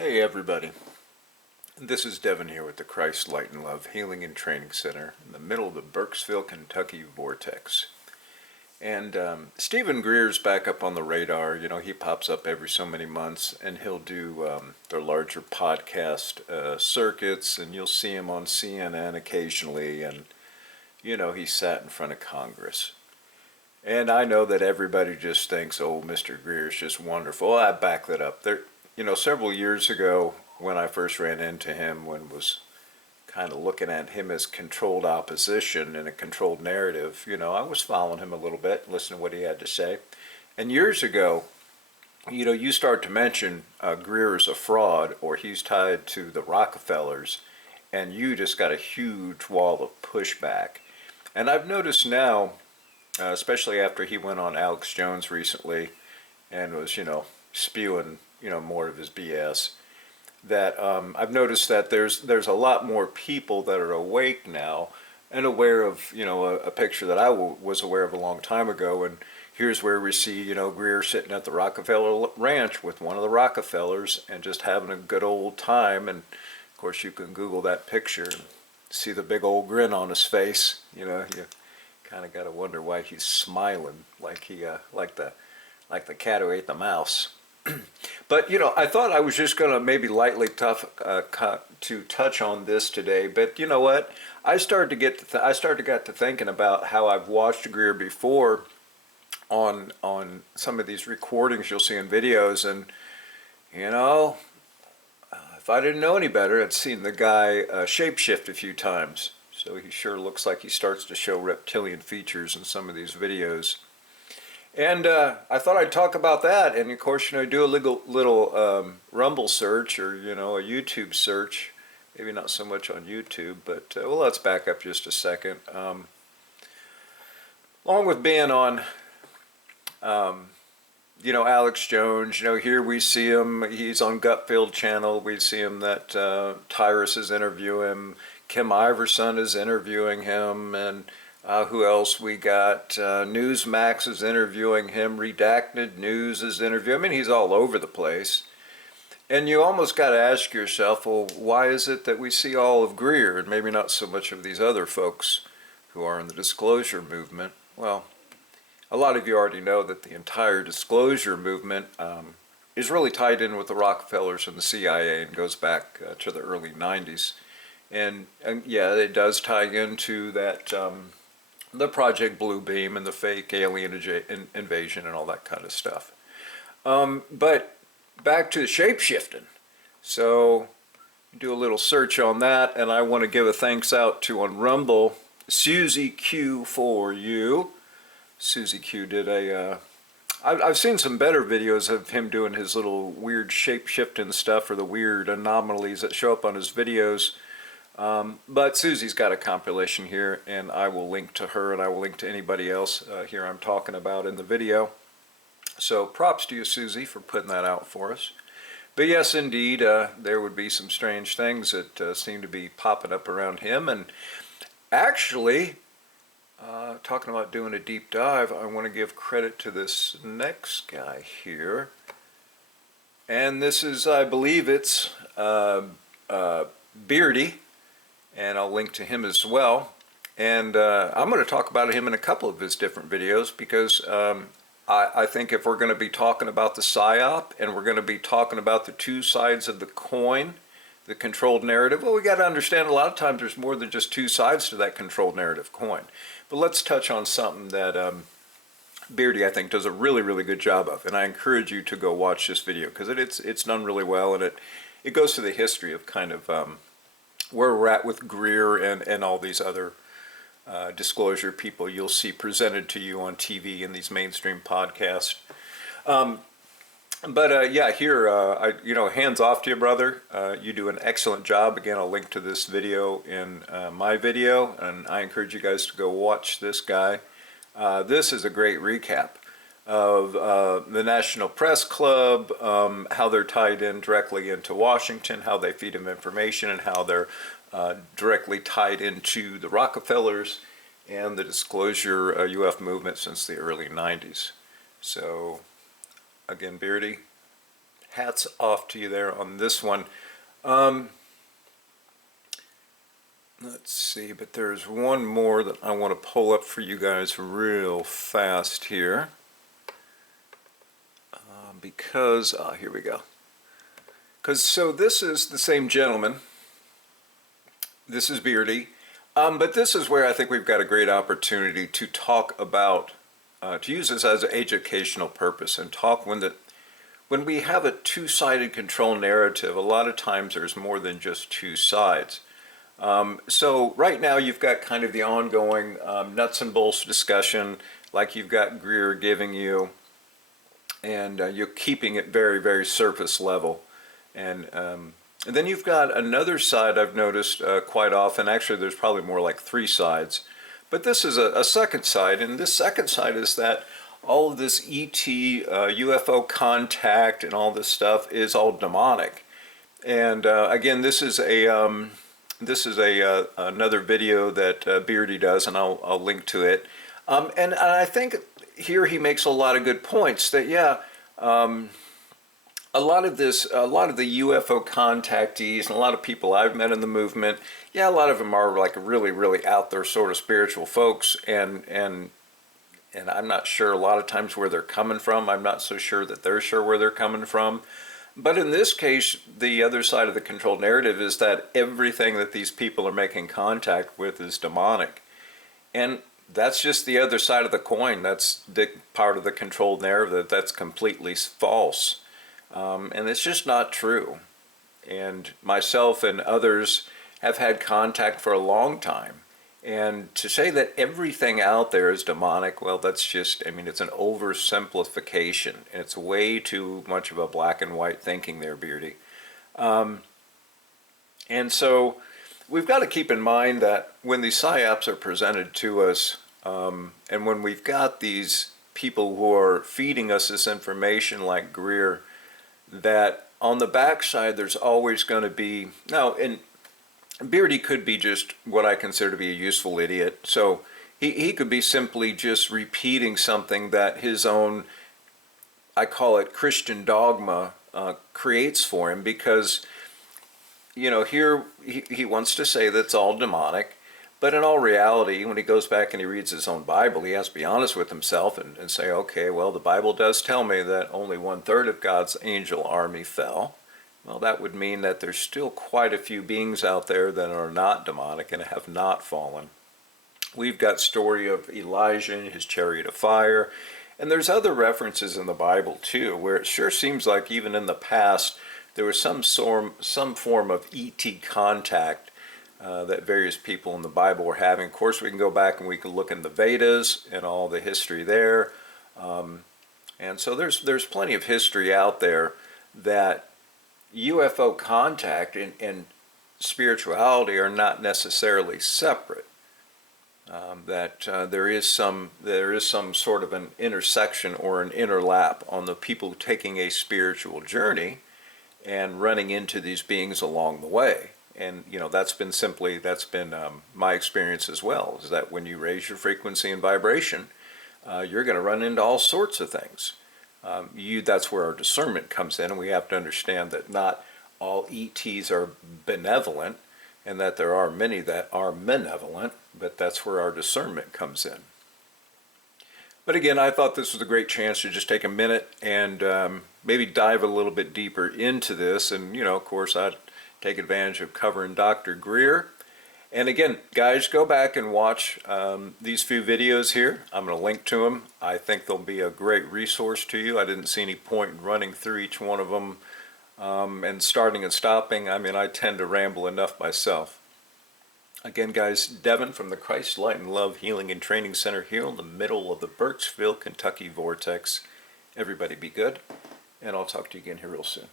Hey everybody, this is Devin here with the Christ Light and Love Healing and Training Center in the middle of the Burkesville, Kentucky vortex. And Stephen Greer's back up on the radar. You know, he pops up every so many months and he'll do their larger podcast circuits, and you'll see him on CNN occasionally, and you know, he sat in front of Congress. And I know that everybody just thinks, oh, Mr. Greer is just wonderful. I back that up. Several years ago when I first ran into him, when was kind of looking at him as controlled opposition and a controlled narrative, I was following him a little bit, listening to what he had to say. And years ago, you start to mention Greer is a fraud or he's tied to the Rockefellers, and you just got a huge wall of pushback. And I've noticed now, especially after he went on Alex Jones recently and was, spewing, more of his BS, that I've noticed that there's a lot more people that are awake now and aware of, a picture that I was aware of a long time ago. And here's where we see, Greer sitting at the Rockefeller Ranch with one of the Rockefellers and just having a good old time. And of course you can Google that picture and see the big old grin on his face. You kind of got to wonder why he's smiling like he like the cat who ate the mouse. But I thought I was just going to maybe lightly to touch on this today. But you know what? I started to get to thinking about how I've watched Greer before on some of these recordings you'll see in videos, and if I didn't know any better, I'd seen the guy shapeshift a few times. So he sure looks like he starts to show reptilian features in some of these videos. And I thought I'd talk about that, and of course, do a little Rumble search or a YouTube search. Maybe not so much on YouTube, but well, let's back up just a second. Along with being on, Alex Jones, here we see him. He's on Gutfield channel. We see him that Tyrus is interviewing him. Kim Iverson is interviewing him, and who else we got? Newsmax is interviewing him. Redacted News is interviewing. I mean, he's all over the place. And you almost got to ask yourself, well, why is it that we see all of Greer and maybe not so much of these other folks who are in the disclosure movement? Well, a lot of you already know that the entire disclosure movement is really tied in with the Rockefellers and the CIA and goes back to the early 90s. And yeah, it does tie into that the Project Bluebeam and the fake alien invasion and all that kind of stuff. But back to the shape-shifting. So do a little search on that, and I want to give a thanks out to on Rumble, Susie Q for you. Susie Q did I've seen some better videos of him doing his little weird shape-shifting stuff or the weird anomalies that show up on his videos. But Susie's got a compilation here, and I will link to her, and I will link to anybody else here I'm talking about in the video. So props to you, Susie, for putting that out for us. But yes, indeed, there would be some strange things that seem to be popping up around him. And actually, talking about doing a deep dive, I want to give credit to this next guy here. And this is, I believe it's Beardy. And I'll link to him as well. And I'm going to talk about him in a couple of his different videos because I think if we're going to be talking about the PSYOP and we're going to be talking about the two sides of the coin, the controlled narrative, well, we got to understand a lot of times there's more than just two sides to that controlled narrative coin. But let's touch on something that Beardy, I think, does a really, really good job of. And I encourage you to go watch this video because it's done really well, and it goes to the history of kind of where we're at with Greer and all these other disclosure people you'll see presented to you on TV in these mainstream podcasts. Yeah, here, hands off to you, brother. You do an excellent job. Again, I'll link to this video in my video, and I encourage you guys to go watch this guy. This is a great recap of the National Press Club, how they're tied in directly into Washington, how they feed them information, and how they're directly tied into the Rockefellers and the disclosure UFO movement since the early 90s. So, again, Beardy, hats off to you there on this one. Let's see, but there's one more that I want to pull up for you guys real fast here. Because, here we go. So this is the same gentleman. This is Beardy. But this is where I think we've got a great opportunity to talk about, to use this as an educational purpose and talk when we have a two-sided control narrative, a lot of times there's more than just two sides. So right now you've got kind of the ongoing nuts and bolts discussion, like you've got Greer giving you, and you're keeping it very, very surface level. And then you've got another side I've noticed quite often. Actually, there's probably more like three sides. But this is a second side, and this second side is that all of this ET, UFO contact, and all this stuff is all demonic. And again, this is another video that Beardy does, and I'll link to it. And I think here he makes a lot of good points. That a lot of the UFO contactees and a lot of people I've met in the movement, a lot of them are like really, really out there sort of spiritual folks, and I'm not sure a lot of times where they're coming from. I'm not so sure that they're sure where they're coming from. But in this case, the other side of the controlled narrative is that everything that these people are making contact with is demonic. And that's just the other side of the coin. That's the part of the controlled narrative that's completely false. And it's just not true. And myself and others have had contact for a long time. And to say that everything out there is demonic, well, that's just, it's an oversimplification. And it's way too much of a black and white thinking there, Beardy. And so we've got to keep in mind that when these psyops are presented to us, and when we've got these people who are feeding us this information like Greer, that on the backside there's always going to be, and Beardy could be just what I consider to be a useful idiot. So he could be simply just repeating something that his own, I call it Christian dogma, creates for him, because, here he wants to say that's all demonic. But in all reality, when he goes back and he reads his own Bible, he has to be honest with himself and say, okay, well, the Bible does tell me that only 1/3 of God's angel army fell. Well, that would mean that there's still quite a few beings out there that are not demonic and have not fallen. We've got story of Elijah and his chariot of fire, and there's other references in the Bible too, where it sure seems like even in the past there was some form of ET contact that various people in the Bible were having. Of course, we can go back and we can look in the Vedas and all the history there, and so there's plenty of history out there that UFO contact and spirituality are not necessarily separate. That there is some sort of an intersection or an interlap on the people taking a spiritual journey and running into these beings along the way. And that's been my experience as well, is that when you raise your frequency and vibration, you're going to run into all sorts of things. That's where our discernment comes in, and we have to understand that not all ETs are benevolent, and that there are many that are malevolent, but that's where our discernment comes in. But again, I thought this was a great chance to just take a minute and maybe dive a little bit deeper into this, and of course I'd take advantage of covering Dr. Greer. And again, guys, go back and watch these few videos here. I'm going to link to them. I think they'll be a great resource to you. I didn't see any point in running through each one of them and starting and stopping. I tend to ramble enough myself. Again, guys, Devin from the Christ Light and Love Healing and Training Center here in the middle of the Burkesville, Kentucky vortex. Everybody be good, and I'll talk to you again here real soon.